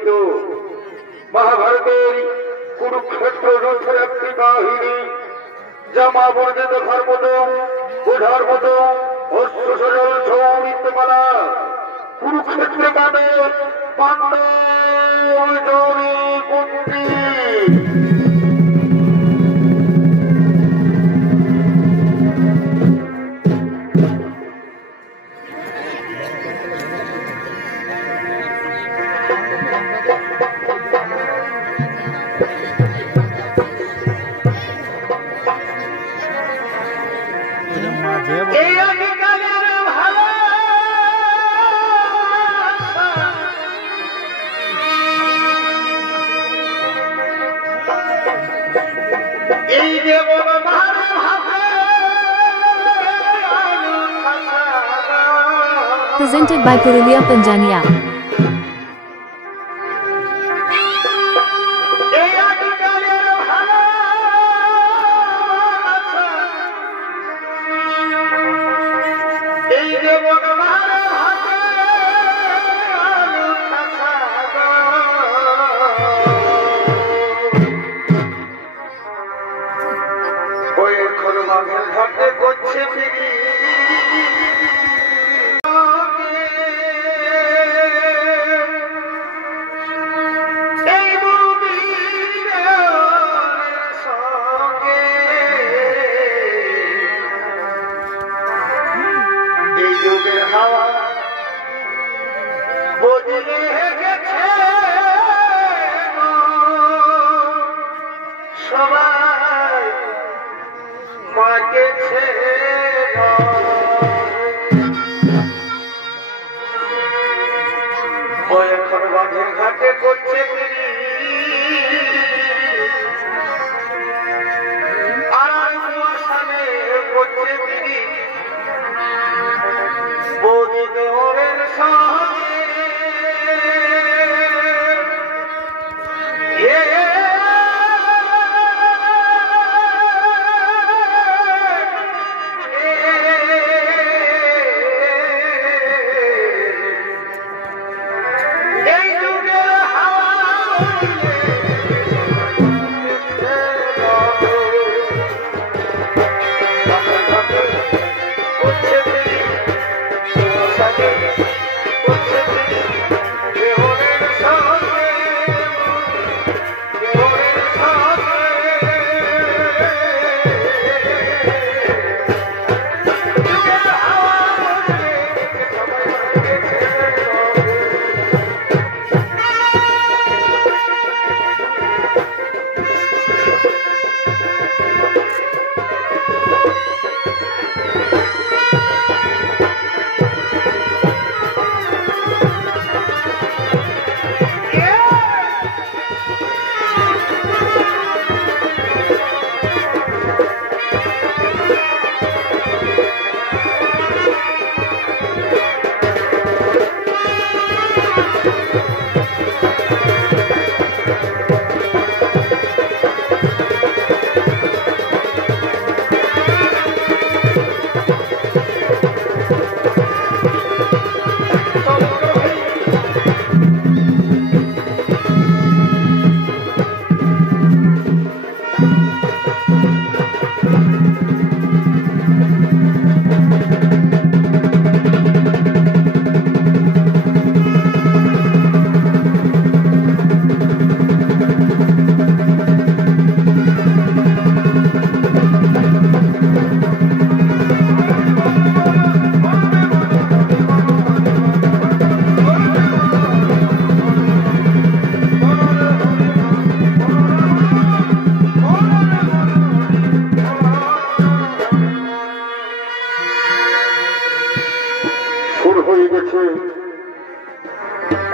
রচিত মহাভারতের কুরুক্ষেত্র যুদ্ধের একটি কাহিনী, যা মা বোনদের দেখার মতো, বোঝার মতো, অশ্রুসজল ঝৌরিতমালা। কুরুক্ষেত্রে মানে Pandava Johnny Kunti. Presented by Purulia Panjania.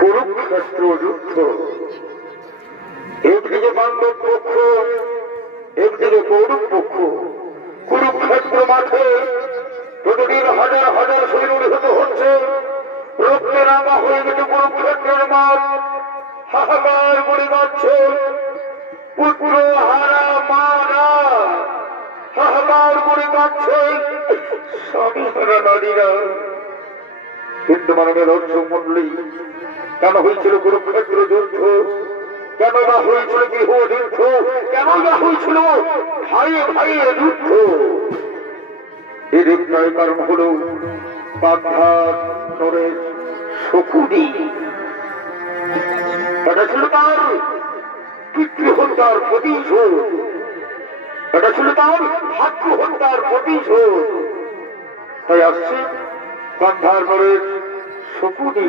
Kurukshetra যুদ্ধ। একদিকে পাণ্ডব পক্ষ, একদিকে কৌরব পক্ষ। কুরুক্ষেত্র মাঠে প্রতিদিন হাজার হাজার সৈন্য নিহত হচ্ছে। রক্তে রাঙা হয়ে গেছে কুরুক্ষেত্রের মাঠ। হাহাকার করে যাচ্ছে পুত্র হারা মারা, হাহাকার করে যাচ্ছে স্বামী হারা নারীরা। কিন্তু মানবের দর্শক মন্ডলী, কেন হয়েছিল কুরুক্ষেত্র যুদ্ধ, কেন না হয়েছিল গৃহ যুদ্ধ, কেন না হয়েছিল ভাইয়ে ভাইয়ে যুদ্ধ? এর একটাই কারণ হল পান্থার নরেশ শকুনি। এটা ছিল তার পিতৃহত্যার প্রতিশোধ, এটা ছিল তার ভাতৃহত্যার প্রতিশোধ। তাই আসছে পান্থার নরেশ শকুনি।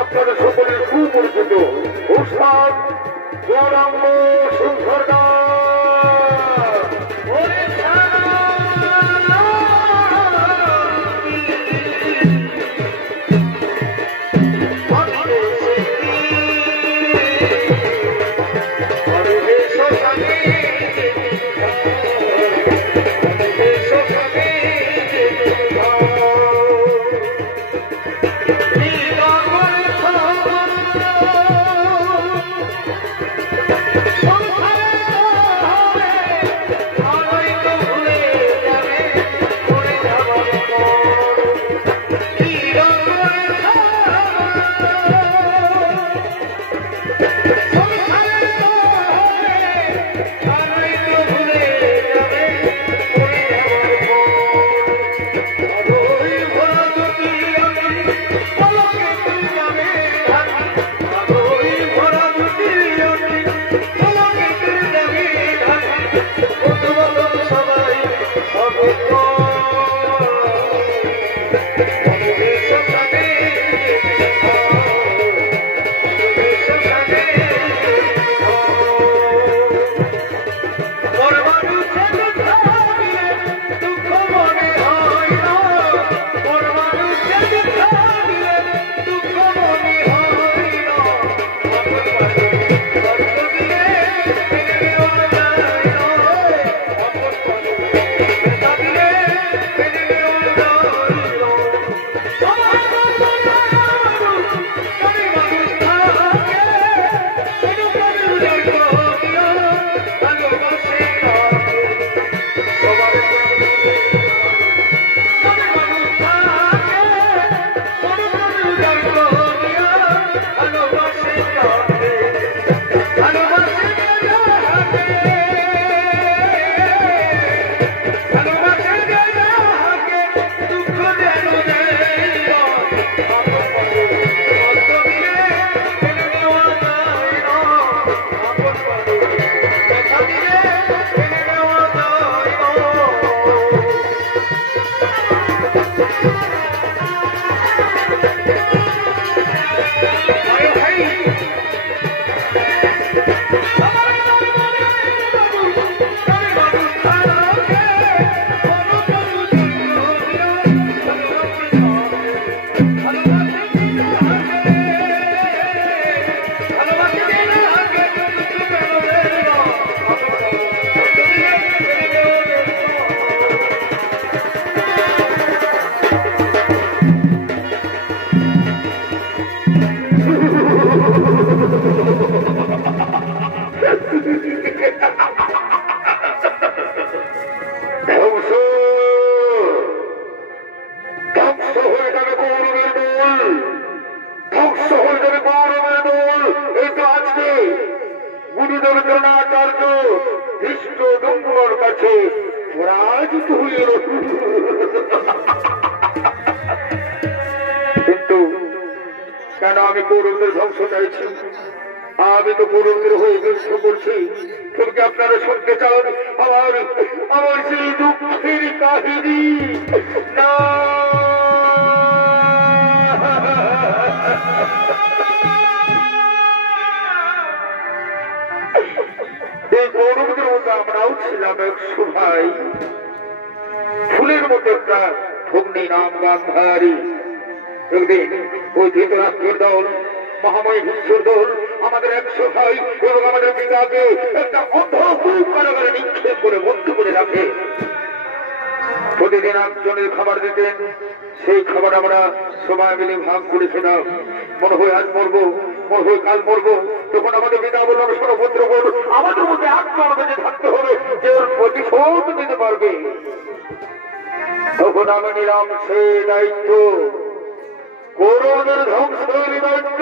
আপনাদের সকলের সুপরিচিত উস্তাদ গৌরাঙ্গ সিং সরকার। কিন্তু কেন আমি কৌরবদের ধ্বংস চাইছি? আমি তো কৌরবদের হয়ে যুদ্ধ করছি, তুমি কি আপনারা শুনতে চান আমার আমার সেই দুঃখের কাহিনী? না, এই কৌরবদের মতো আমরাও ছিলাম এক সভায়, ফুলের মতো একটা ভগ্নী নাম গান্ধারী। একদিন ওই ধৃতরাষ্ট্রের দল, মহাময় ভীষ্মের দল আমাদের একশো ভাই এবং আমাদের পিতাকে একটা অন্ধকূপ কারাগারে নিক্ষেপ করে বন্ধু করে রাখে। প্রতিদিন একজনের খাবার দিতেন, সেই খাবার আমরা সবাই মিলে ভাগ করে খেতাম। মনে হয় আজ মরবো, মনে হয় কাল মরবো। তখন আমাদের পিতা বললাম, সর্বত্র বল আমাদের মধ্যে একজন বেঁচে থাকতে হবে যে ওর প্রতিশোধ নিতে পারবে। তখন আমি নিলাম সেই দায়িত্ব, কৌরবদের ধ্বংসের দায়িত্ব।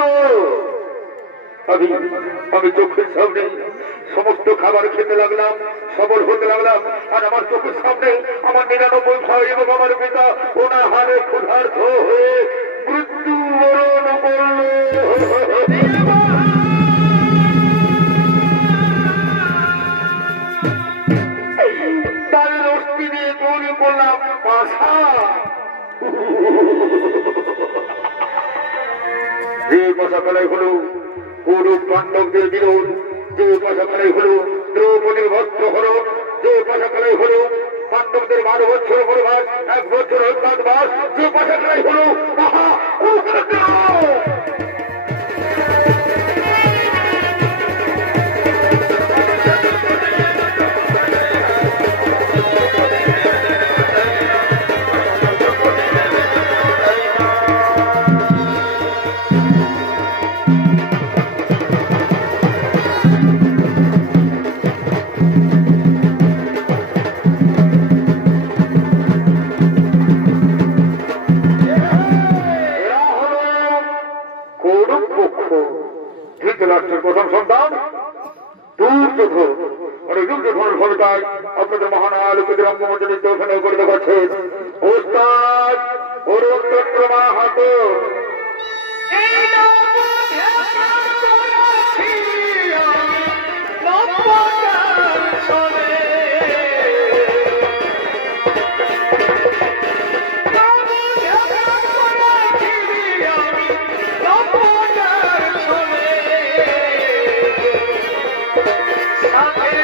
আমি চোখের সামনে সমস্ত খাবার খেতে লাগলাম, সবল হতে লাগলাম, আর আমার চোখের সামনে আমার 99 ভাই এবং আমার পিতা ওনার হারে ক্ষুধার্ত হয়ে মৃত্যুবরণ করল। তাদের অস্থি দিয়ে তৈরি করলাম পাশা। যে পাশাপালাই হল কৌরব পাণ্ডবদের বিরোধ, যে পাশাপালাই হল দ্রৌপদীর বস্ত্রহরণ, যে পাশাপালাই হল পাণ্ডবদের 12 বছর বনবাস, 1 বছর অজ্ঞাতবাস, যে পাশাপালাই হল মহা কুরুক্ষেত্র। প্রথম সন্তান দুর্যোধন। দুর্যোধনের ভূমিকায় আপনাদের মহানায়ক রঙ্গমঞ্চে অভিনয় করে দেখাচ্ছেন ওস্তাদ অরুণ চন্দ্র মাহাতো। সাথে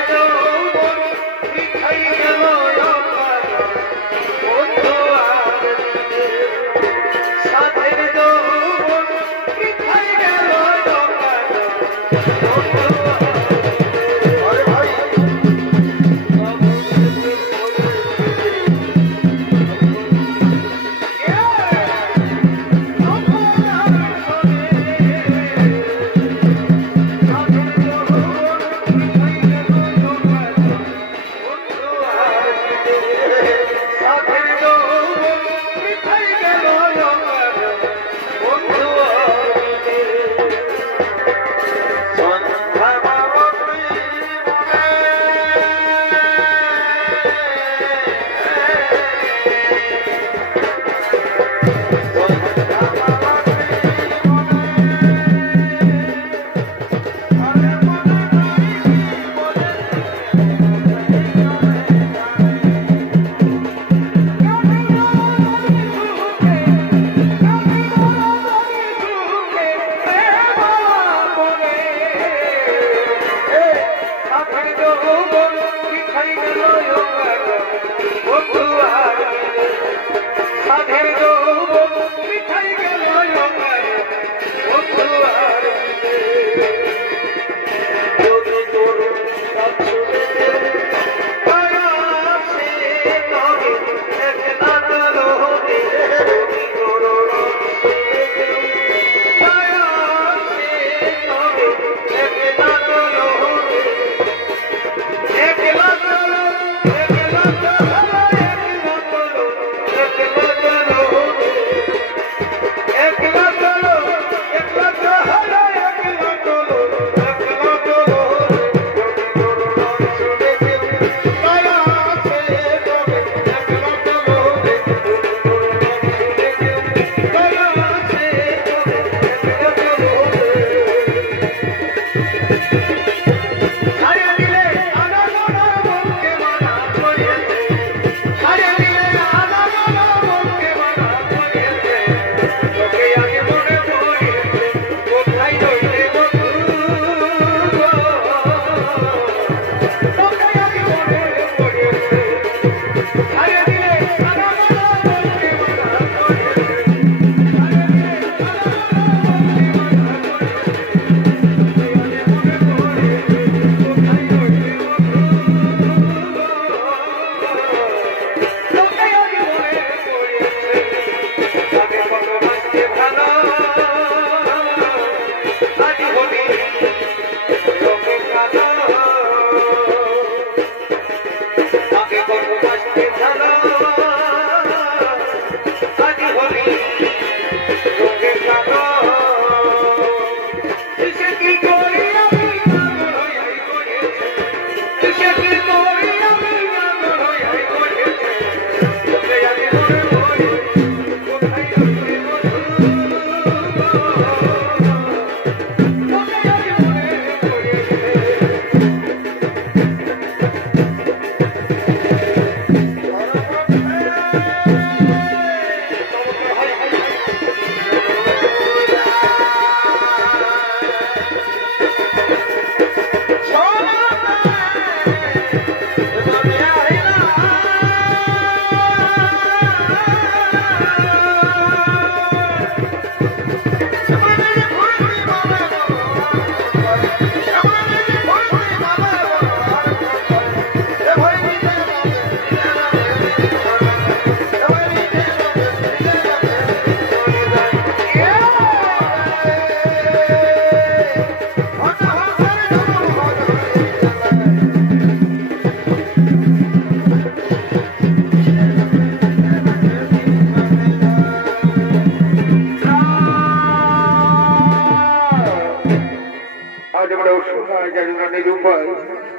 উপায় জানি না নিরুপায়।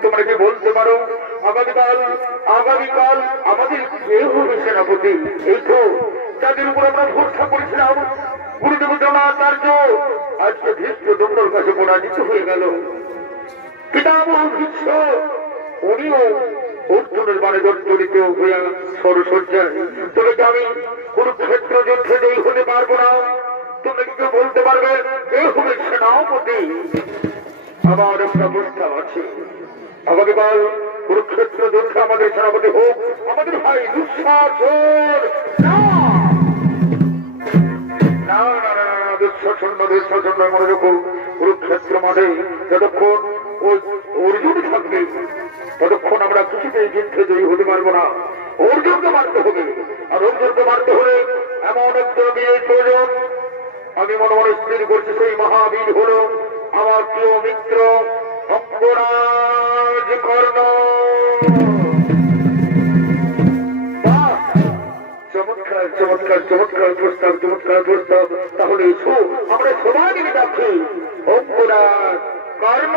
তোমরা কি বলতে পারো আগামীকাল আগামীকাল আমাদের কে হবে সেনাপতি? এই তো যাদের উপর আমরা ভরসা করেছিলাম গুরুদেব দ্রোণাচার্য আজকে ভীষ্ম দ্রোণের কাছে পরাজিত হয়ে গেল। পিতামহ ভীষ্ম উনিও অর্জুনের বাণে জর্জরিত হইয়া সরসজ্জায়। তবে আমি কুরুক্ষেত্র যুদ্ধে জয়ী হতে পারবো না। তুমি কি কেউ বলতে পারবে কে হবে সেনাপতি? আমার একটা প্রস্তাব আছে, আগামীকাল কুরুক্ষেত্র যুদ্ধে আমাদের সেনাপতি হোক আমাদের ভাই দুঃশাসন। না না না না, দুঃশাসন মনে রেখো। কুরুক্ষেত্র মাঠে যতক্ষণ ওই অর্জুন থাকবে ততক্ষণ আমরা কিছুতেই যুদ্ধে জয়ী হতে পারবো না। অর্জুনকে মারতে হবে, আর অর্জুনকে মারতে হলে এমন একজন বীরের প্রয়োজন। আমি মনে মনে স্থির করছি সেই মহাবীর হল আমার প্রিয় মিত্র অঙ্গরাজ কর্ণ। চমৎকার চমৎকার চমৎকার প্রস্তাব, চমৎকার প্রস্তাব। তাহলে এসো আমরা সবাই মিলে ডাকি অঙ্গরাজ কর্ণ।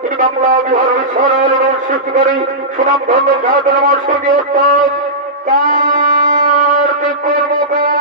তিনি বাংলা বিহার সৃষ্টি করে সুনাম ধন্য খ্যাতন আমার সঙ্গে অর্থাৎ কার্তিক কর্মকার।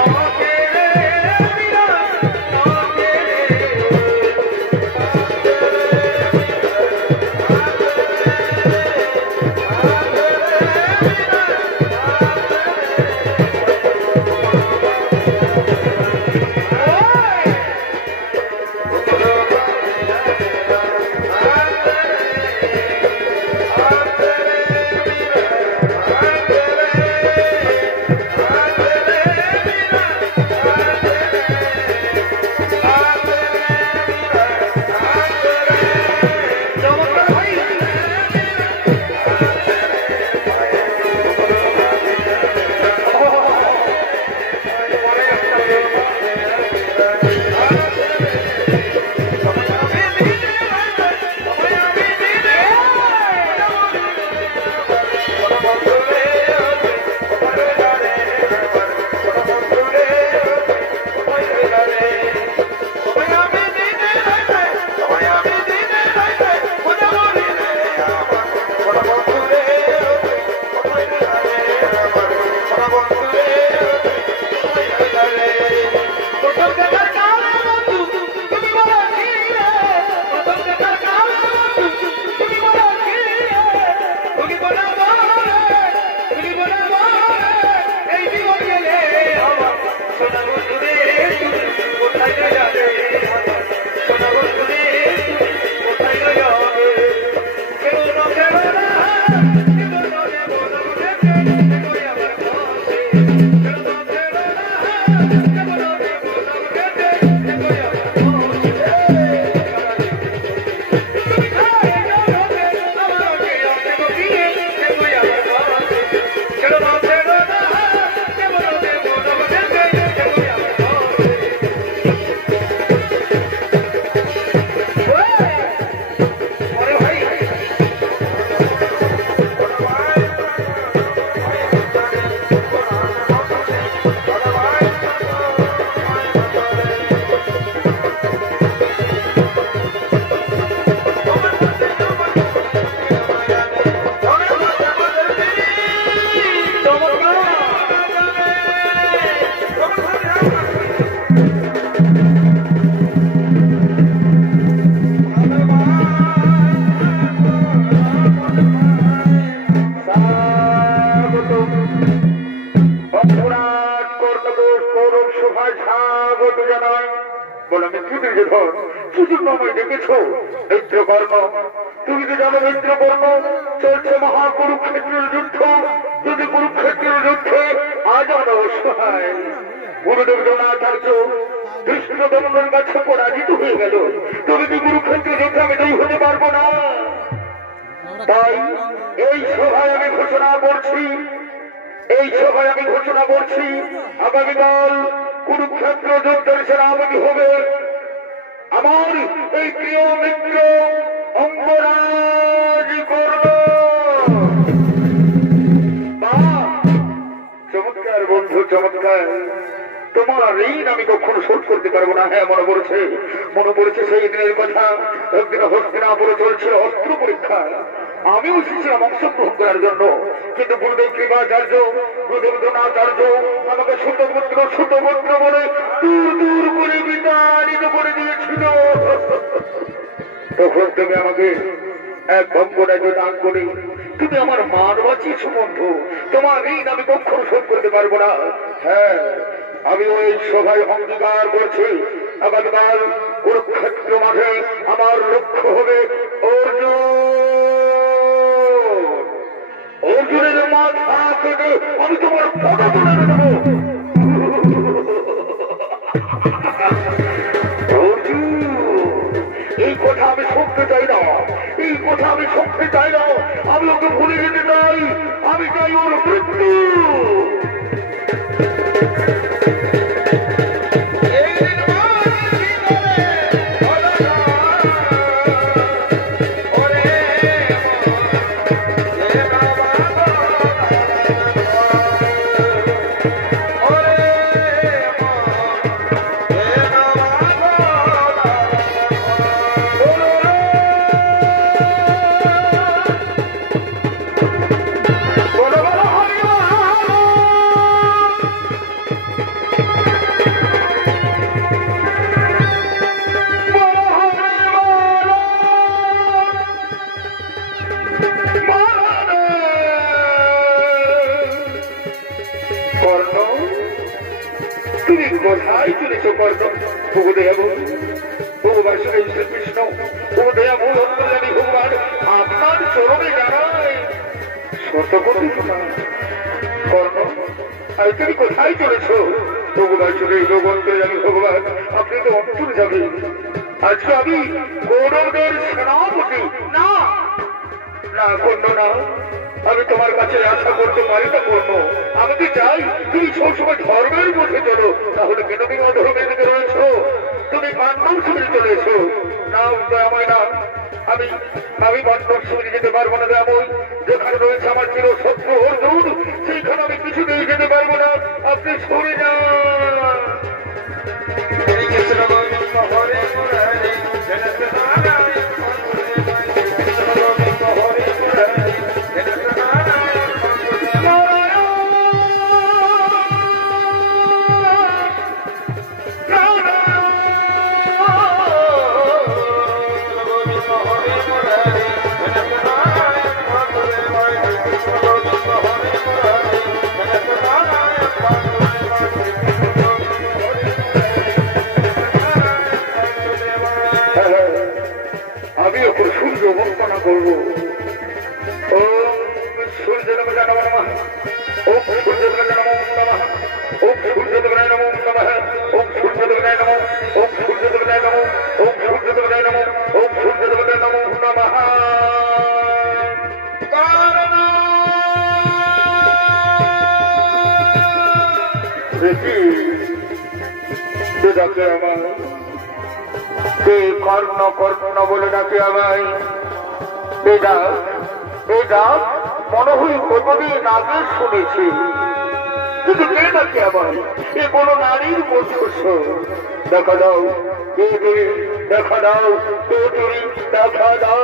Okay. সভায় স্বাগত জানাই। বলে আমি চুটির ধর চুটির নামে ডেকেছ মিত্রকর্ণ। তুমি তো জানো মিত্রকর্ণ চলছে মহাকুরুক্ষেত্রের যুদ্ধ। যদি কুরুক্ষেত্রের যুদ্ধে আজ আমরা অসহায় গুরুদেব দ্রোণাচার্য কৃষ্ণদমনের কাছে পরাজিত হয়ে গেল। তুমি কি কুরুক্ষেত্র যুদ্ধে আমি জয়ী হতে পারবো না। তাই এই সভায় আমি ঘোষণা করছি, আগামীকাল কুরুক্ষেত্র যুদ্ধের সেনাপতি হবে আমার এই প্রিয় মিত্র অঙ্গরাজ কর্ণ। চমৎকার বন্ধু, চমৎকার। তোমার ঋণ আমি কখনো শোধ করতে পারবো না। হ্যাঁ, মনে পড়েছে সেই দিনের কথা। একদিন হস্তিনাপুরে চলছিল অস্ত্র পরীক্ষা। আমিও এসেছিলাম অংশগ্রহণ করার জন্য, কিন্তু গুরুদেব কৃপাচার্য, গুরুদেব দ্রোণাচার্য আমাকে ছোট পুত্র বলে দূর করে বিতাড়িত করে দিয়েছিল। তখন তুমি আমাকে এক ভঙ্গরাজ্য দান করে তুমি আমার মান বাঁচিয়েছ বন্ধু। তোমার ঋণ আমি কখনো শোধ করতে পারবো না। হ্যাঁ, আমি ওই সভায় অঙ্গীকার করছি আগামীকাল কুরুক্ষেত্র মাঠে আমার লক্ষ্য হবে অর্জুনের মাথা কেটে আমি তোমার ফটো তুলে দেবো। এই কথা আমি শুনতে চাই না, আমি ওকে ভুলে যেতে চাই। আমি চাই ওর মৃত্যু। কোথায় চলেছ কর্ণ? ভগবান শ্রীকৃষ্ণ ভগবান আপনার চরণে জানাই শত কোটি কর্ণ। আর তুমি কোথায় চলেছ? ভগবান চলে আমি ভগবান আপনি তো অন্তর যাবে। আজকে আমি গৌরবের সেনাপতি না, কর্ণ না। আমি তোমার কাছে আশা করতে পারি না কর্ণ। আমাকে চাই তুমি সবসময় ধর্মের মধ্যে চলো। তাহলে কেন তুমি অধর্মের দিকে রয়েছ? তুমি পাণ্ডব শিবিরে চলে এসো। না দয়াময় না, আমি পাণ্ডব শিবিরে যেতে পারবো না দয়াময়। যেখানে রয়েছে আমার চির শত্রু অর্জুন, সেইখানে আমি কিছুতেই যেতে পারবো না। আপনি সরে যান। করবো ওম সূর্যদেবায় নমঃ, ওম সূর্যদেবায় নমঃ নমঃ, ওম সূর্যদেবায় নমঃ নমঃ, ওম সূর্যদেবায় নমঃ, ওম সূর্যদেবায় নমঃ, ওম সূর্যদেবায় নমঃ, ওম সূর্যদেবায় নমঃ নমঃ। ডাকে আমায় কে কর্ণ কর্ণ বলে ডাকে আমায়। মনে হয় কতদিন আগে শুনেছি, কিন্তু কে ডাকে আমায়? এ কোন নারীর কণ্ঠস্ব। দেখা দাও কে তুমি, দেখা দাও কে তুমি, দেখা দাও।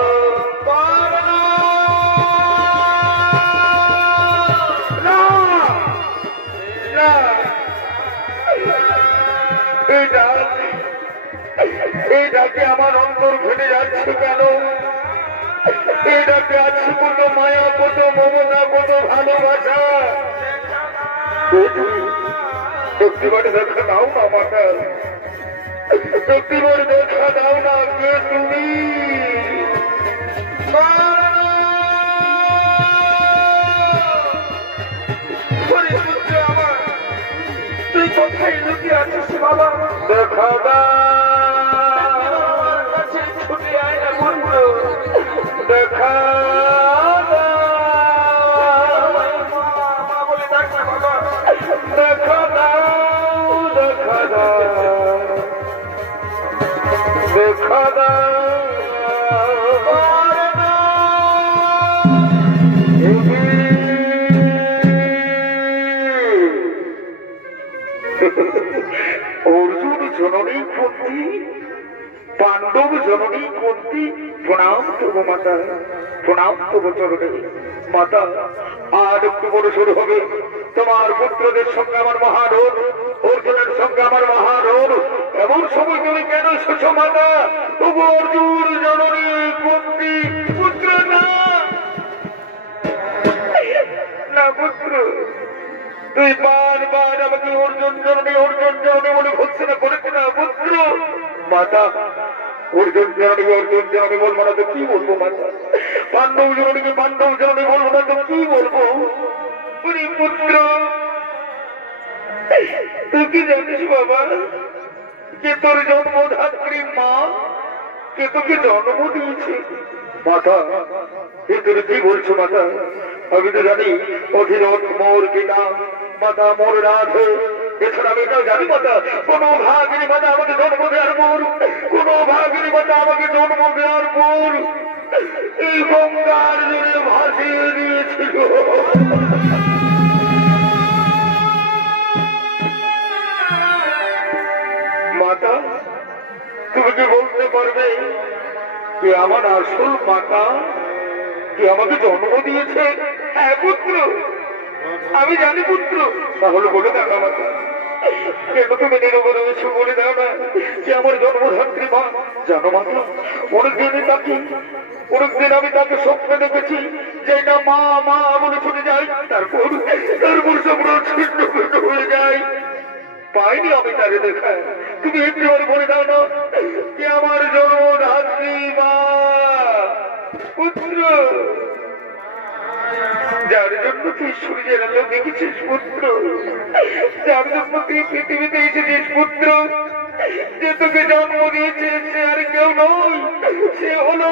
এই ডাকে আমার অন্তর ফেটে যাচ্ছে কেন? এই ডাকে আছে কত মায়া, কত মমতা, কত ভালোবাসা। একটিবার দেখা দাও না মাতা, একটিবার দেখা দাও না, কে তুমি? তুই কোথায় লুকিয়ে আছিস বাবা? দেখা দাও, ছুটে আয় না বন্ধু, দেখা বলে ডাক না বাবা। দেখা দাও, দেখা দাও, দেখা দাও। অর্জুন জননী কুন্তি, পাণ্ডব জননী কুন্তি, প্রণাম তবু মাতা, প্রণাম তবু চরণে মাতা। আর একটু বড় শুরু হবে, তোমার পুত্রদের সঙ্গে আমার মহারোধ, অর্জুনের সঙ্গে আমার মহারোধ। এমন সময় তুমি কেন এসেছো মাতা? তবু অর্জুন জননী কুন্তি, পুত্র না, না পুত্র, তুই বারবার আমাকে অর্জুন জননী বলে ভৎসনা করেছে না পুত্র। মাতা, অর্জুন জননী বলবো না তো কি বলবো মাতা? পাণ্ডব জননীকে পাণ্ডব জননী বলবো না তো কি বলবো? পুত্র, তুই কি জানিস বাবা, যে তোর জন্মধাত্রী মা কে তোকে জন্ম দিয়েছে? মাতা, এ তুমি কি বলছো মাতা? আমি তো জানি অধীরথ মোর পিতা, মাতা মোর রাধে। এছাড়া আমি এটাও জানি মাতা, কোন ভাগিনী মাতা আমাকে জন্ম দেওয়ার পর, কোন ভাগিনী মাতা আমাকে জন্ম দেওয়ার পর এই গঙ্গার জলে ভাসিয়ে দিয়েছিল। মাতা, তুমি কি বলতে পারবে যে আমার আসল মাতা কে আমাকে জন্ম দিয়েছে? হ্যাঁ পুত্র, আমি জানি পুত্র। তাহলে বলে দাও না মাতা, কেন তুমি নীরবে রয়েছো? বলে দাও না যে আমার জন্মধাত্রী মা। জানো মাতা, অনেকদিন আমি তাকে স্বপ্নে দেখেছি যে এটা মা মা বলে ছুটে যায়, তারপর স্বপ্ন ছিন্ন ভিন্ন হয়ে যায়। পাইনি আমি তারে দেখা। তুমি একটু বলে দাও না যে আমার জন্মধাত্রী মা, পুত্র, যার জন্য তুই সূর্যের আলো দেখেছিস পুত্র, যার জন্য তুই পৃথিবীতে এসেছিস পুত্র, যে তোকে জন্ম দিয়েছে সে আর কেউ নয়, সে হলো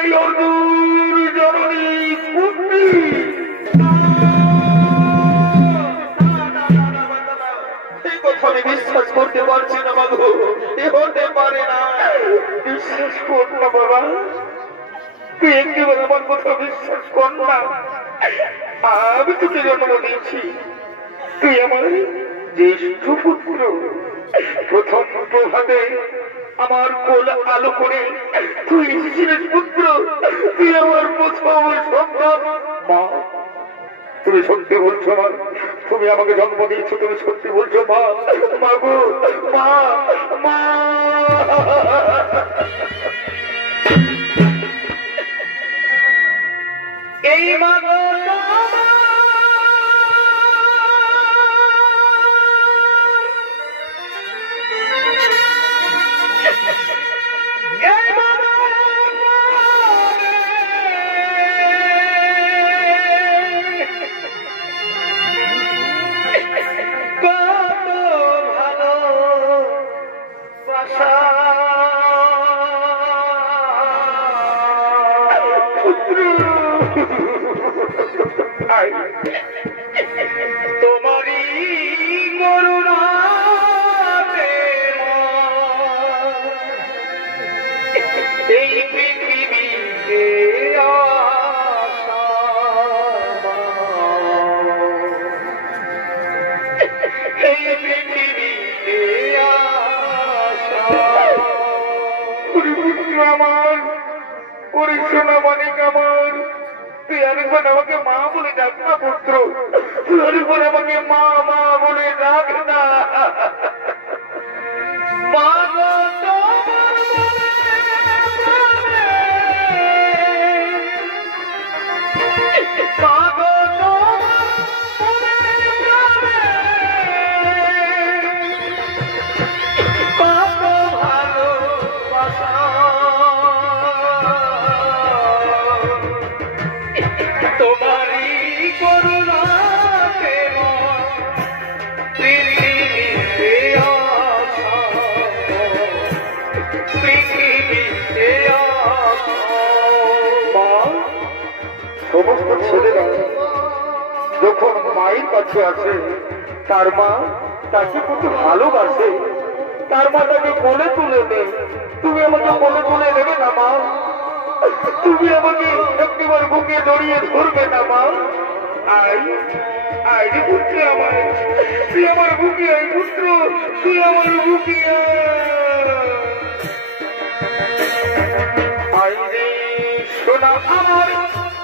এই অর্জুন জননী পুত্রী। এই কথা আমি বিশ্বাস করতে পারছি না বাবু, এ হতে পারে না। বিশ্বাস কর না বাবা, তুই একেবারে আমার কথা বিশ্বাস কর না। আমি তোকে জন্ম দিয়েছি, তুই আমার জ্যেষ্ঠ পুত্র। প্রথম প্রভাতে আমার কোল আলো করে তুই এসেছিলিস পুত্র, তুই আমার প্রথম সন্তান। মা, তুমি সত্যি বলছো মা? তুমি আমাকে জন্ম দিয়েছো, তুমি সত্যি বলছো মা? মা গো, মা, মা। এই মা গো, তোমারই করুণা এই পৃথিবীতে এই পৃথিবীতে আমার ওরে সোনা মানিক আমার, তুই আরেকবার আমাকে মা বলে ডাক না পুত্র, তুই আরেকবার আমাকে মা মা বলে ডাক না। মা গো, সমস্ত ছেলেরা যখন মায়ের কাছে আসে তার মা তাকে কত ভালোবাসে, তার মা তাকে কোলে তুলে নেয়। তুমি আমাকে কোলে তুলে নেবে না মা? তুমি আমাকে একবার বুকে জড়িয়ে ধরবে না মা? আয় আয় রে পুত্র আমার, তুই আমার বুকে আয় পুত্র, তুই আমার বুকে আয় রে সোনা আমার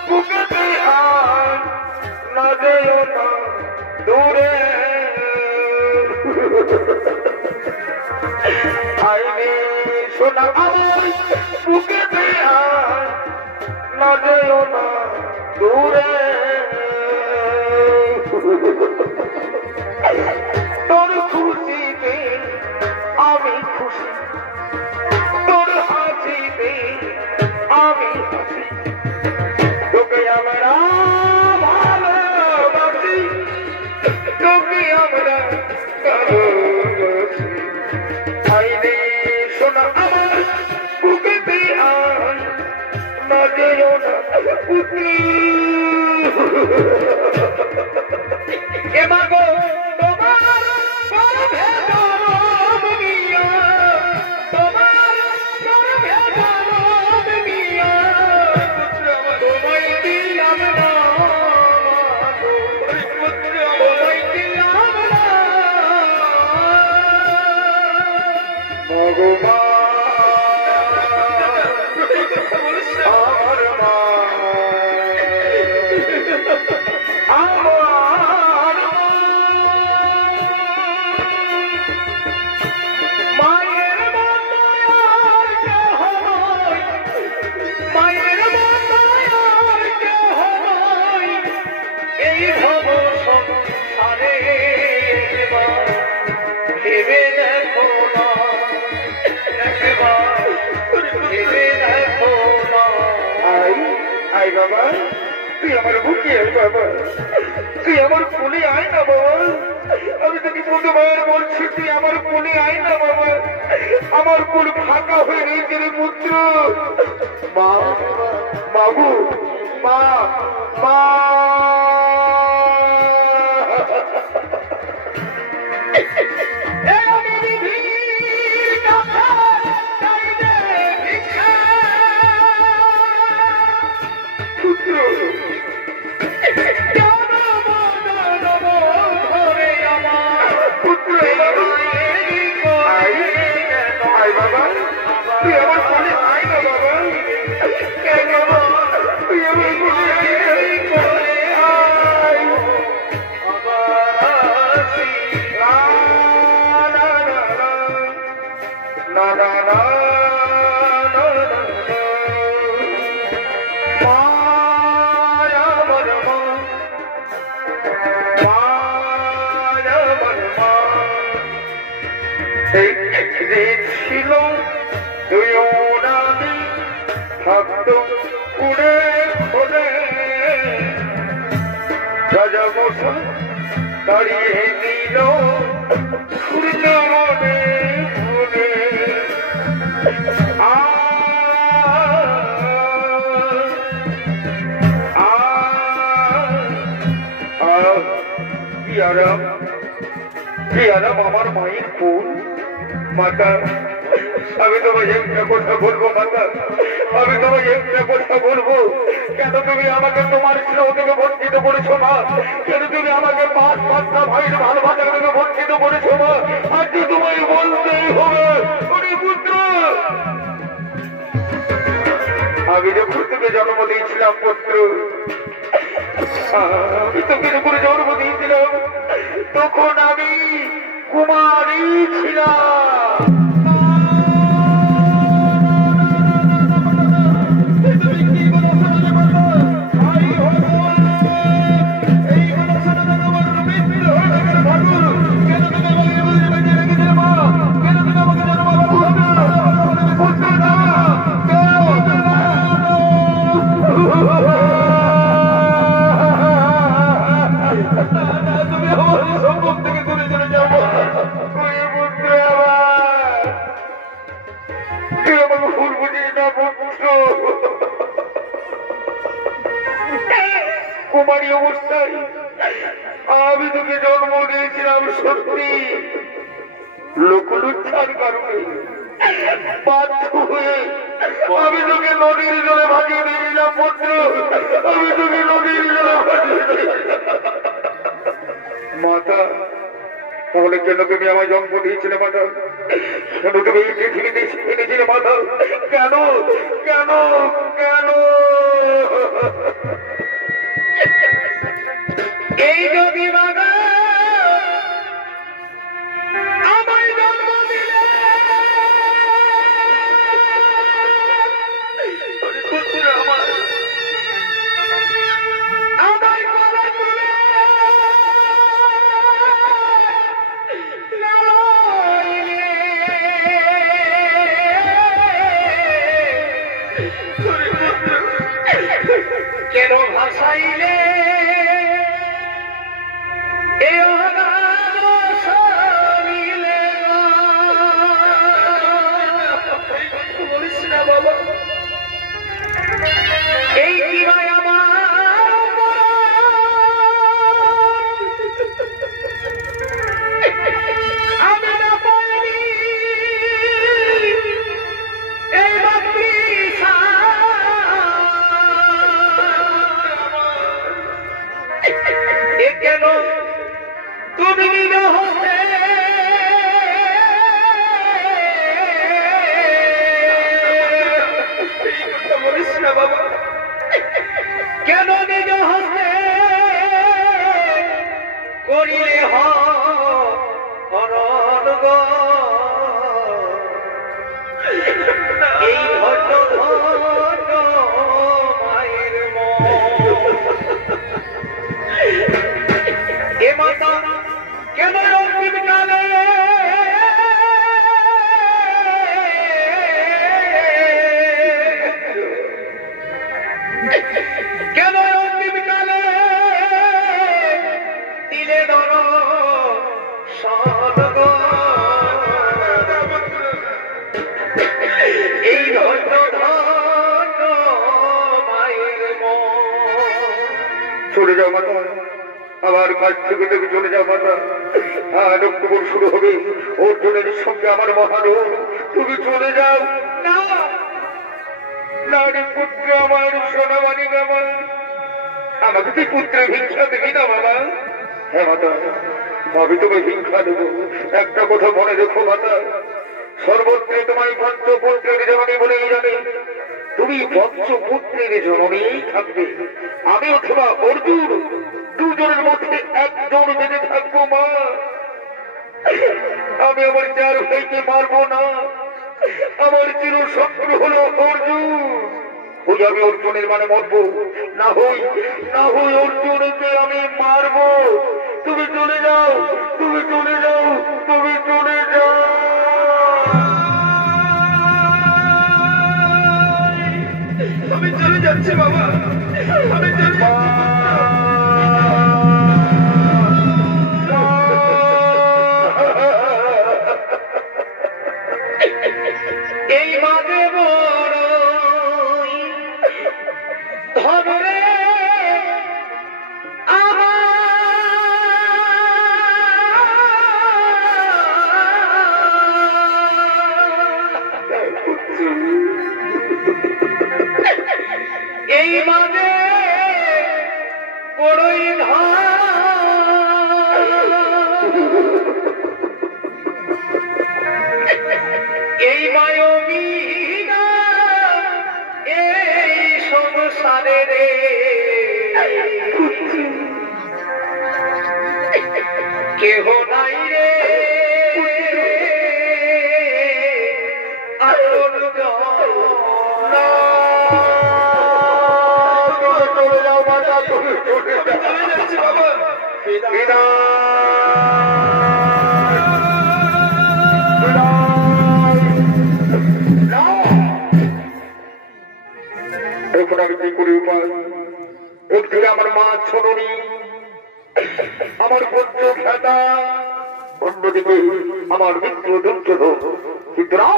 বুকেতে আয়, না যেও না দূরে। আয় রে সোনা আমার বুকেতে আয়, না যেও না দূরে। তোর খুশিতে আমি খুশি, তোর হাসিতে আমি হাসি, তোকে আমরা ভালোবাসি, তোকে আমরা ভালোবাসি। আয় রে সোনা আমার বুকেতে আয়, না যেও না পুত্রী। এ মাগো তোমার গর্ভে জনম নিয়া, তোমার গর্ভে জনম নিয়া, তোমায় দিলাম না পুত্র, তোমায় দিলাম না মাগো মা, আমার মা, আমার মায়ের মতো আর কেহ নয়, মায়ের মতো আর কেহ নয়, এই ভব সংসারে ভেবে দেখো না, একবার ভেবে দেখো না। আই আই বাবা, তুই আমার বুকে আয় বাবা, তুই আমার কোলে আয় না বাবা। আমি তোকে প্রথমবার বলছি, তুই আমার কোলে আয় না বাবা। আমার কোল ফাঁকা হয়ে রয়েছে রে পুত্র। মা বাবু, মা মা, তুই আমার কোলে আয় না বাবা, তুই আমার কোলে আয়। না না না ছিল তুই ওরানি থাকতো উড়ে খোলে, রাজা মশা দাঁড়িয়ে দিল সূর্য মনে মনে। কি আরাম, কি আরাম আমার মায়ের ফুল। মাতা আমি তোমায় একটা কথা বলবো মাতা, আমি তোমায় একটা কথা বলবো। কেন তুমি আমাকে তোমার স্নেহ থেকে বঞ্চিত করেছো মা? কেন তুমি আমাকে পাঁচটা ভাইয়ের ভালোবাসা থেকে বঞ্চিত করেছো মা? আজকে তোমায় বলতেই হবে ওরে পুত্র, আমি যে পুত্রকে জন্ম দিয়েছিলাম পুত্র, আমি তোকে যখন জন্ম দিয়েছিলাম তখন আমি কুমারী ছিলাম। তুমি আমার সম্পদ থেকে দূরে চলে যাবো পুত্র। লোকলুচ্ছার কারণে বাধ্য হয়ে আমি তোকে নদীর জলে ভাগিয়ে দিয়ে দিলাম পুত্র, আমি তোকে নদীর জলে ভাগিয়ে মাতা। তাহলে কেন তুমি আমার জন্ম দিয়েছিলে মাতা? কেন তুমি এই পৃথিবীতে এনেছিলে মাতা? কেন কেন কেন এই যদি মাতা আমায় জন্ম দিলে আমার আমায় গলা তুলে কেন ভাসাইলে বলিস না বাবা, এই কি ভাই আমি না পাইনি এই বাকি কেন তুমি হতে বলিস না বাবা, কেন নিজ হতে করিলে হরণ গো এই ধন্য ধন্য মায়ের এ মাতা কেন অন্তিম কালে কেন অন্তিম কালে দিলে ধর সনগ এই ধন্য ধন্য মায়ের চলে যাও মাতা, আমার কাছ থেকে তুমি চলে যাও মাতা। অক্টোবর শুরু হবে, অর্জুনের সঙ্গে আমার মহারণ, তুমি চলে যাও না। নারী পুত্র আমার সোনামানি আমার, আমাকে তুই পুত্রের ভিক্ষা দিবি না বাবা? হ্যাঁ মাতা, আমি তোমায় ভিক্ষা দেবো। একটা কথা মনে রেখো মাতা, সর্বত্রে তোমায় পঞ্চপুত্রের জননী বলেই জানে, তুমি পঞ্চপুত্রের জননীই থাকবে। আমি অথবা অর্জুন দুজনের মধ্যে একজন বেঁধে থাকবো মা। আমি আমার চার ভাইকে মারবো না, আমার চির শত্রু হলো অর্জুন। ওই আমি অর্জুনের মানে মরবো, না হই অর্জুনকে আমি মারবো। তুমি চলে যাও, তুমি চলে যাও, তুমি চলে যাও। আমি চলে যাচ্ছি বাবা, আমি চলে যাচ্ছি। এই মাঝে বড় ধরে এই মাঝে বড়ই এই মায়বিনা এই সংসারে রে কেহ নাই রে আপন চলে যাও মাতা, তুমি চলে যাচ্ছি বাবা। এখন আমি কি করি উপায়? একদিকে আমার মা ছননি, আমার পুত্র ভ্রাতা, অন্যদিকে আমার মিত্র দুর্যোধন। কিন্তু না,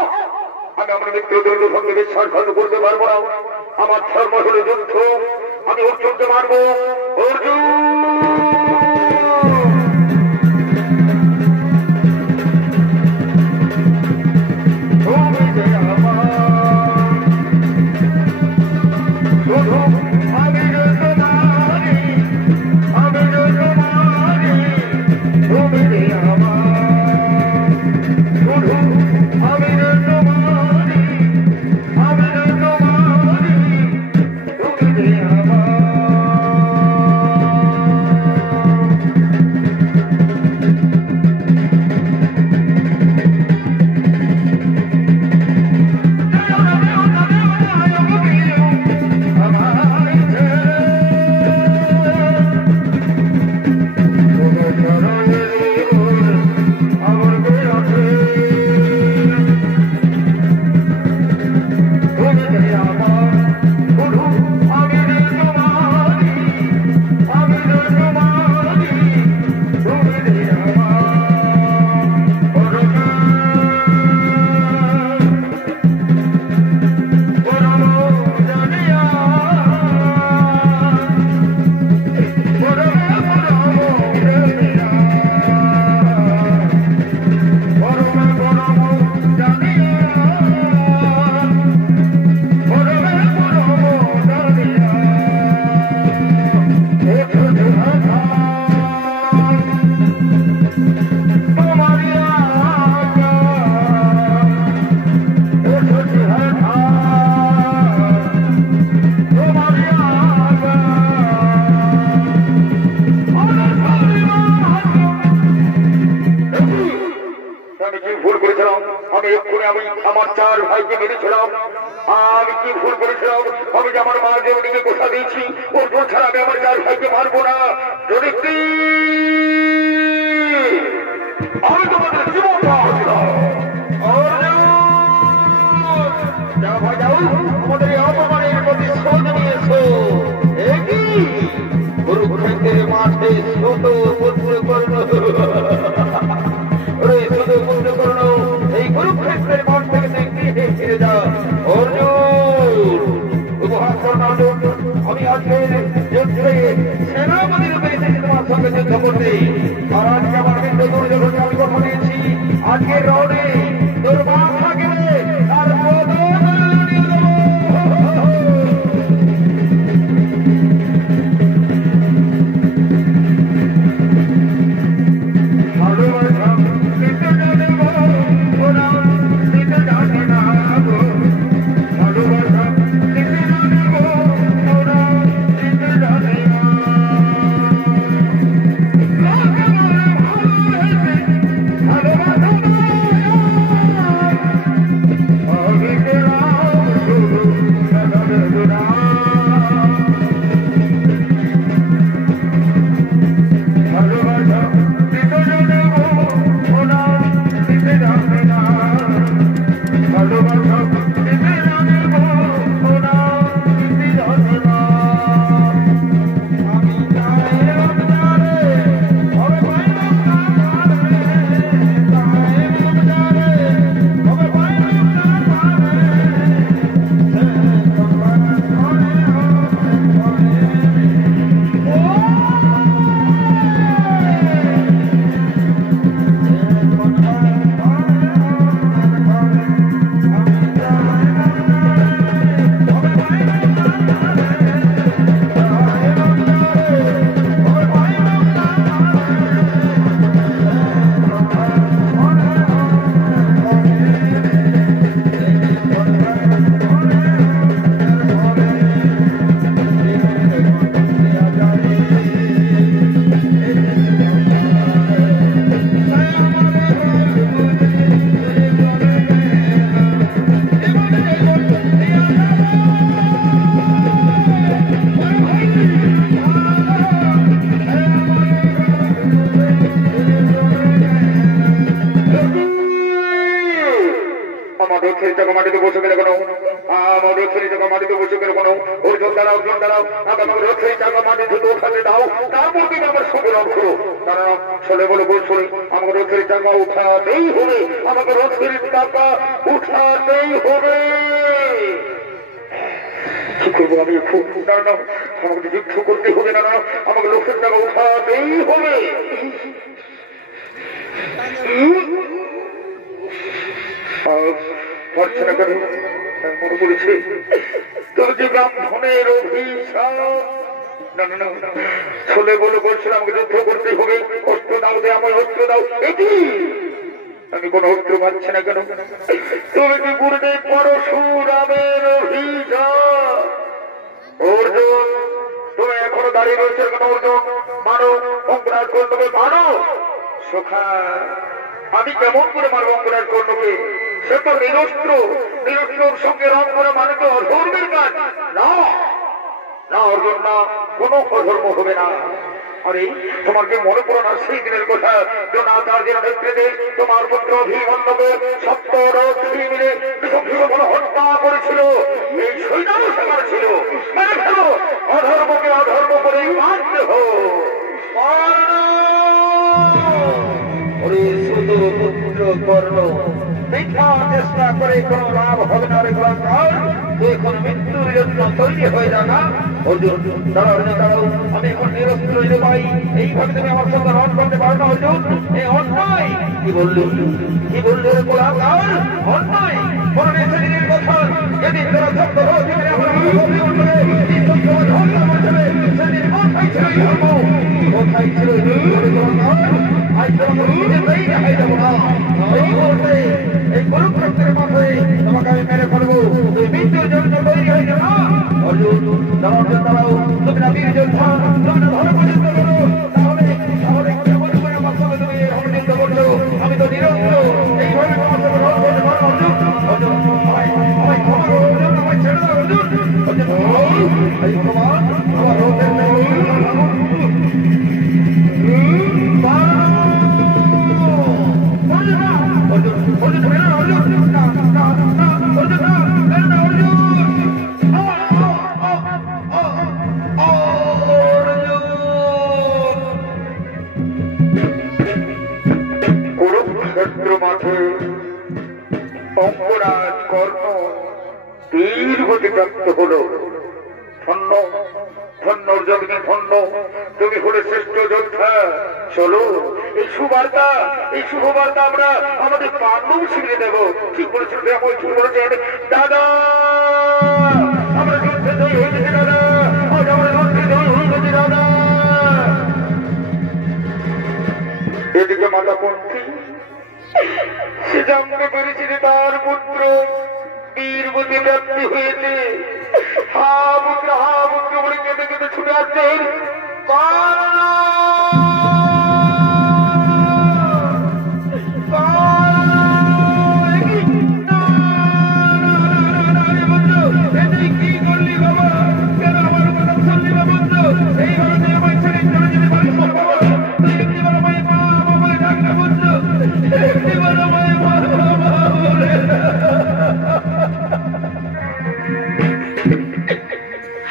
আমি আমার মিত্র দুর্যোধনকে বিশ্বাসঘাত করতে পারবো না। আমার ধর্ম হলো যুদ্ধ, আমি অর্জুনকে মারবো। অর্জুন আমি কি ভুল করেছিলাম? আমি এক্ষুনি আমি আমার 4 ভাইকে মেরেছিলাম। আমি কি ভুল করেছিলাম? আমি যে আমার মা দেবীকে কথা দিয়েছি অর্জুন ছাড়া আমি আমার 4 ভাইকে মারবো না। যদি আমি তোমাদের জীবনটা আমাদের এই অপমানের প্রতি শোধ নিয়েছো। একই কুরুক্ষেত্রের মাঠে ছোট পুত্র কর্ণ শুধু পুত্র কর্ণ এই কুরুক্ষেত্রের মাঠ থেকে গৃহে ফিরে যা। অর্জুন উপহার করুন অর্জুন, আমি আজকে যুদ্ধে সেনাপতির পেয়েছি তোমার সঙ্গে যুদ্ধ করতে। আর আজকে আমার মৃত্যু দুর্যোগ আমি কথা দিয়েছি আজকে রণে দুর্বাস থাকবে তার মাটিতে বসে গেলে কোনো আমার রথের জায়গা মাটিতে বসে গেলে কোনো অর্জুন দাঁড়াও আমাকে রথের জায়গা মাটি থেকে উঠাতে দাও, তারপর থেকে আমার সুখের অংশ। কারণ ছেলে বলে বলছই আমাকে রথের জায়গা উঠাতেই হবে, আমাকে রথের টাকা উঠাতেই হবে। কি করবো আমি? না না, আমাকে যুদ্ধ করতে হবে। না না, আমাকে রথের টাকা উঠাতেই হবে। পারছে না কেন? মনে করেছে তোর যে ব্রাহ্মণের অভিশাপ। না না না, ছেলে বলে বলছিল আমাকে যুদ্ধ করতে হবে, অস্ত্র দাও দে, আমায় অস্ত্র দাও। এটি আমি কোন অস্ত্র পাচ্ছি না কেন? তুমি কি গুরুদেব পরশুরামের অভিশাপ? অর্জুন তুমি এখনো দাঁড়িয়ে রয়েছে কেন? অর্জুন মানো, অঙ্গরাজ কর্ণকে মানো। সখা আমি কেমন করে মারব অঙ্গরাজ কর্ণকে? সে তো নিরস্ত্র, নিরস্ত্রর সঙ্গে রং করে মানে তো অধর্মের কাজ। না না অর্জুন না, কোনো অধর্ম হবে না। আরে তোমার কি মনে পড়ো না সেই দিনের কথা? দ্রোণাচার্যের নেতৃত্বে তোমার পুত্র অভিমন্যুকে 70 রথী মিলে হত্যা করেছিল। এই সৈন্যও সেখানে ছিল। মেরে ফেলো, অধর্মকে অধর্ম করে মানতে হোক। শুধু পুত্র কর্ণ মিথ্যা চেষ্টা করে কোন লাভ হবে না। রে তুই এখন মৃত্যুর জন্য তৈরি হয়ে যা না। অর্জুন দাঁড়াও দাঁড়াও, আমি এখন নিরস্ত্র হইতে পাই, এইভাবে তুমি আমার সঙ্গে রণ করতে পারো না। অর্জুন এই অন্যায়। কি বললি রে কোলাহল? অন্যায় কোন নেশার কথা যেদিন তোরা শব্দ সেদিন কোথায় ছিল ধর্ম, কোথায় ছিল আজ তোমাকে দেখাই যাবো না। এই মুহূর্তে এই কুরুক্ষেত্রের মাথায় তোমাকে আমি মেরে ফেলবো। তুই মৃত্যুর জন্য তৈরি হয়ে যাবে না। অর্জুন দাঁড়াও, তুমি না বীর যোদ্ধা, তুমি না ধর্ম যুদ্ধ করো, তাহলে কেমন করে আমার সঙ্গে তুমি যুদ্ধ করছো? আমি তো নিরস্ত্র, এই কুরুক্ষেত্র মাঠে অঙ্গরাজ কর্ণ বীর গতিপ্রাপ্ত হল। ধন্য ধন্য জগনী ধন্য, তুমি হলে শ্রেষ্ঠ যোদ্ধা। চলো এই শুভবার্তা আমরা আমাদের পাণ্ডব শিবিরে দেব। ঠিক বলেছেন ব্রাহ্মণ, ঠিক বলেছেন দাদা। আমরা যুদ্ধে জয়ী হয়ে গেছি দাদা, আজ আমরা যুদ্ধে জয়ী হয়ে গেছি দাদা। এদিকে মাতা কুন্তী সে জানতে পেরেছি যে তার পুত্র বীরবতী প্রাপ্তি হয়েছে। হা পুত্র বলে কেঁদে কেঁদে ছুটে আসছেন। কি করলি বাবা, কেন আমার কথা শুনলি না বন্ধু? এই ঘরে আমায় ছেড়ে চলে যেতে পারিস না বাবা। তুই একটি বড় মায়ের মা বাবা ডাক না বন্ধু, একটি বড় মায়ের মা বাবা বলে।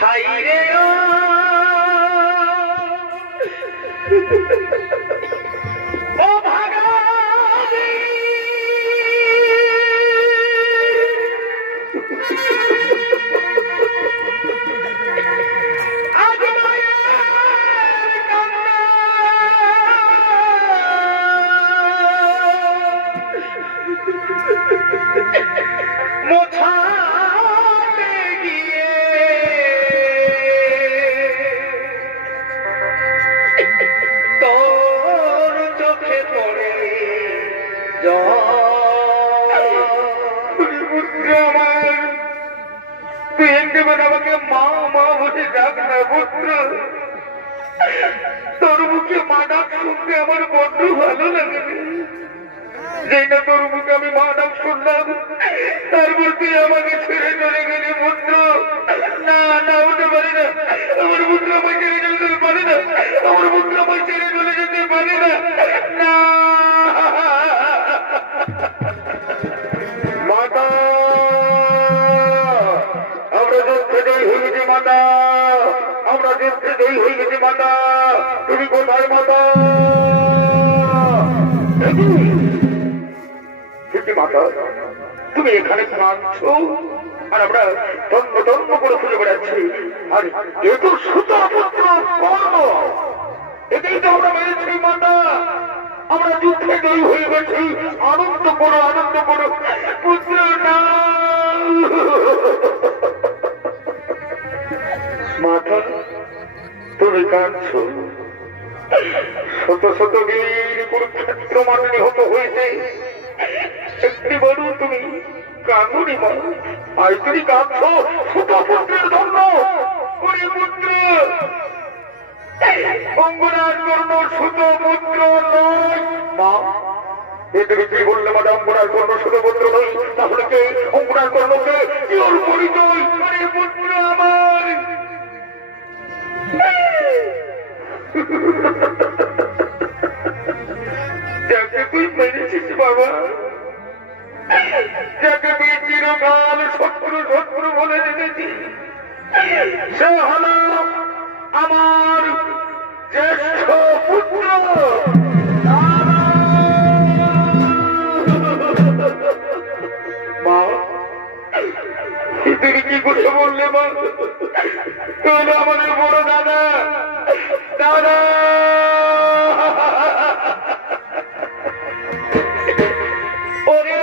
হাই রে ও ভাগা মোছাতে গিয়ে তোর চোখে পড়ে আমার। তুই একদিন আমাকে মা মা বলে ডাক না পুত্র। তোর মুখে মা ডাক শুনতে আমার বড্ড ভালো লাগে। যেই না তোর মুখে আমি মা ডাক শুনলাম, তারপর তুই আমাকে ছেড়ে চলে গেলি পুত্র। না না, হতে পারে না। আমার পুত্র আমায় ছেড়ে চলে যেতে পারে না। আমার পুত্র আমায় ছেড়ে চলে যেতে পারে না। না মাতা, আমরা যুদ্ধে জয়ী হয়ে গেছি মাতা, আমরা যুদ্ধে জয়ী হয়ে গেছি মাতা। তুমি কোথায় মাতা? মাতা তুমি এখানে কাঁদছো আর আমরা তন্ন তন্ন করে খুঁজে বেড়াচ্ছি। আর এ তো সুতা পুত্র কর্ণ, এটাই তো আমরা মেরেছি মাতা। আমরা যুদ্ধে জয়ী হয়ে গেছি। আনন্দ করো পুত্র। না মাতা তুমি কাঁদছো। শত শত বীর কুরুক্ষেত্র মাঠে নিহত হয়েছে। একটি বড় তুমি কাঁদনি মা, আজ তুমি কাঁদছো ছোট পুত্রের ধন্য। ওরে পুত্র, অঙ্গরাজ কর্ণ সুত পুত্র নয় মা। এ তুমি কি বললে মাতা? অঙ্গরাজ কর্ণ সুত পুত্র নই, তাহলে কে? অঙ্গরাজ কর্ণকে কি ওর পরিচয়? ওরে পুত্র আমার, যাকে তুই মেরেছিস বাবা, যাকে তুই চিরকাল শত্রু বলে জেনেছি, সে হল আমার জ্যেষ্ঠ পুত্র। মা তুমি কি করে বললে মা? তাহলে আমাদের বড় দাদা দাদা ওরে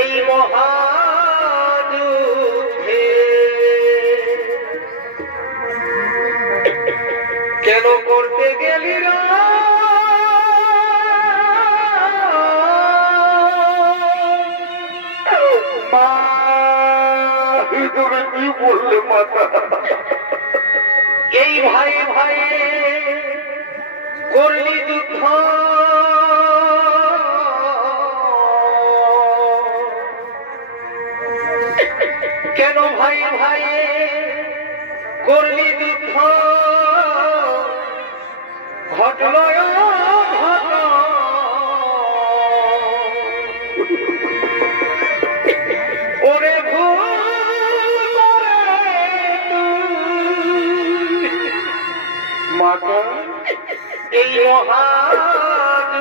এই মহাযুদ্ধে কেন করতে গেলি রা? মা তুমি কি বললে মাতা? এই ভাই ভাই করলি যুদ্ধ, কেন ভাই ভাই করলি যুদ্ধ? ঘটল ওরে ভুল এই মহাযুগে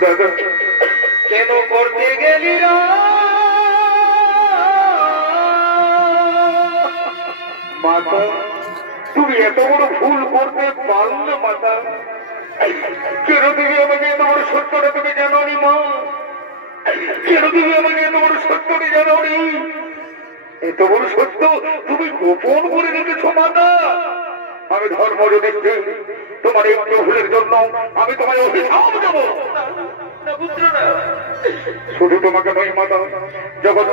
দাদা কেন করতে গেলি রে মাতা, তুমি এত বড় ভুল করতে পারলে মাতা? কেন তুমি আমাকে এত বড় সত্যটা তুমি জানো নি মা? কেন তুমি আমাকে এত বড় সত্যটা জানো নি? এত বড় সত্য তুমি গোপন করে রেখেছ মাতা। আমি ধর্ম যুধিষ্ঠির, তোমার এই ভুলের জন্য আমি তোমায় অভিশাপ দেবো। শুধু তোমাকে নয় মাতা, জগৎ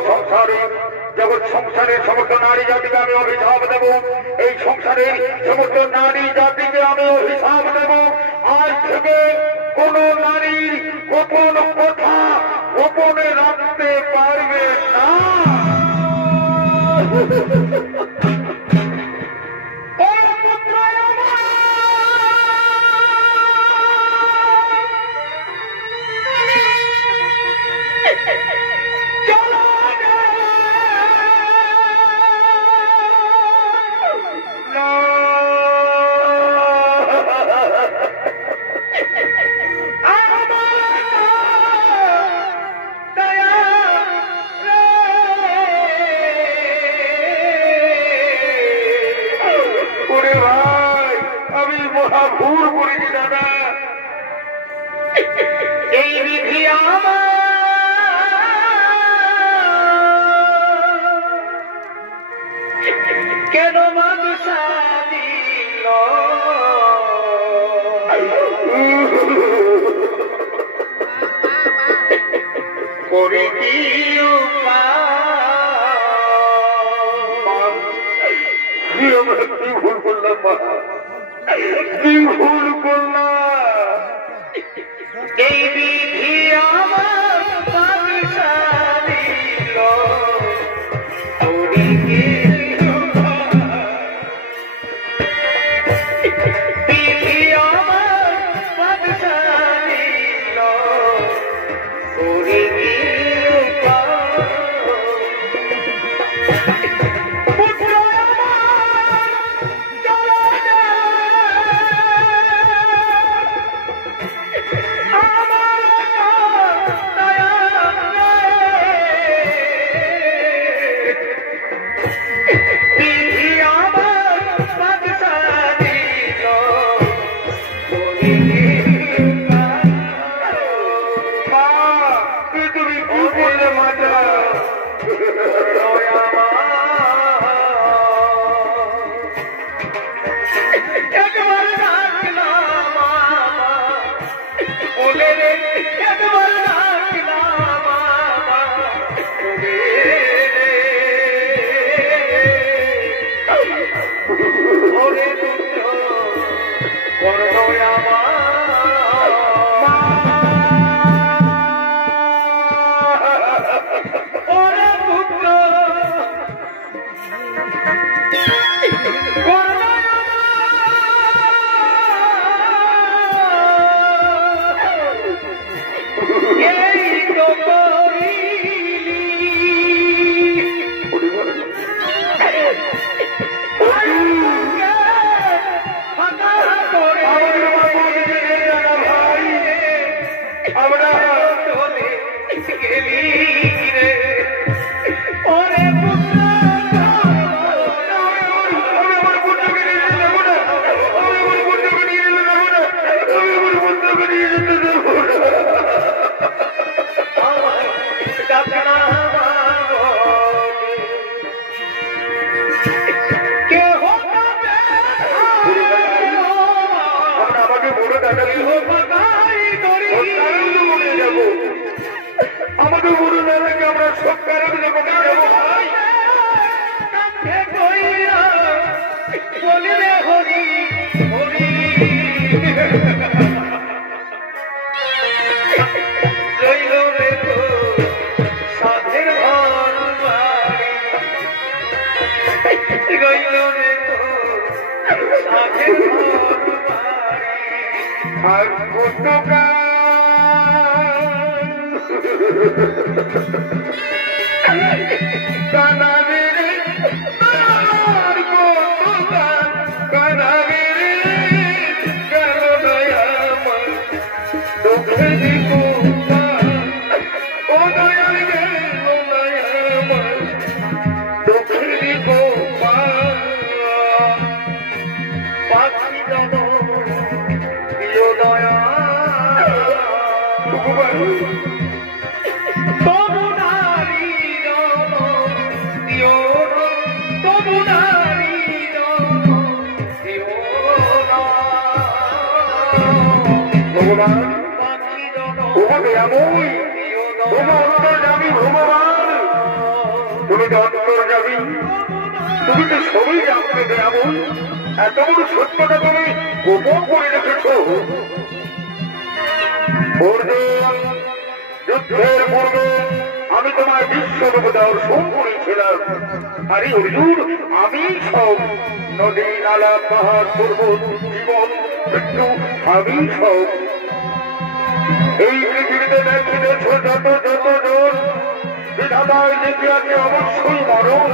সংসারের সমস্ত নারী জাতিকে আমি অভিশাপ দেব। এই সংসারের সমস্ত নারী জাতিকে আমি অভিশাপ দেব। আজ থেকে কোন নারীর গোপন কথা গোপনে রাখতে পারবে না। ভুল করেছি দাদা, এই বিধি আমার কেন মানুষা দিল করে কি কি ভুল করলাম মা? কি ভুল করলাম? এই বিধি আমার মানুষা দিল করে কি বিধি আমার মানুষা দিল করে কি আমাদের বড় দাদাকে আমরা সব কারণে যাবো আর কানাবে রে তবু নারী ভগবান অন্তর্যামী ভগবান, তুমি তো অন্তর্যামী, তুমি তো সবই জানতে দেয়াবো, এত বড় সত্যটা তুমি গোপন করে রেখেছ। অর্জুন, যুদ্ধের পূর্বে আমি তোমার বিশ্বরূপ দর্শন করেছিলাম। আরে অর্জুন, আমি সব নদী নালা পাহাড় পর্বত জীবন মৃত্যু আমি সব এই পৃথিবীতে দেখিতেছ যত জন বিধাতার লিখে আছে অবশ্যই মরণ।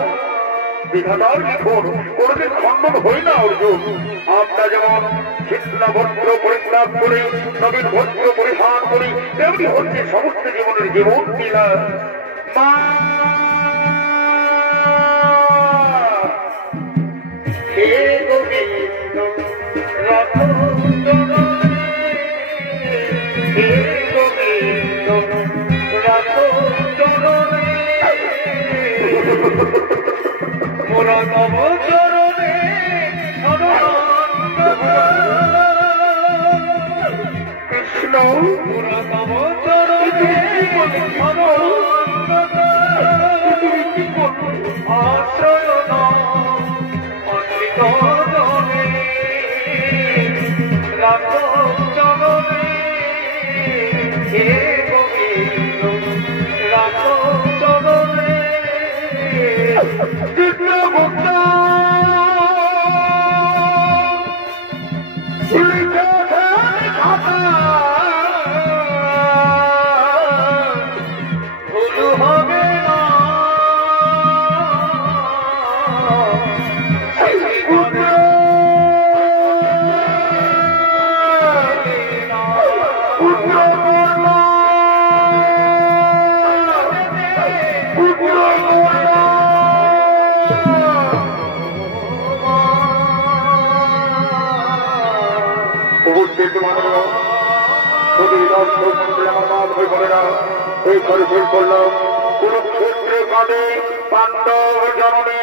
বিধাতার লিখন কোনদিন খণ্ডন হয় না অর্জুন। আমরা যেমন ছিন্ন ভদ্র পরিত্যাগ করি, নবীন ভদ্র পরিধান করি, তেমনি হচ্ছে সমস্ত জীবনের জীবন লীলা। মা হে গোবিন্দ তব চরণে কৃষ্ণ, তব চরণে আশ্রয় অন্বিত রাত চরণে হে গোবিন্দ রাত চরণে কৃষ্ণভক্ত ভুল হবে না কুরুক্ষেত্রে কাঁদে পাণ্ডব জননী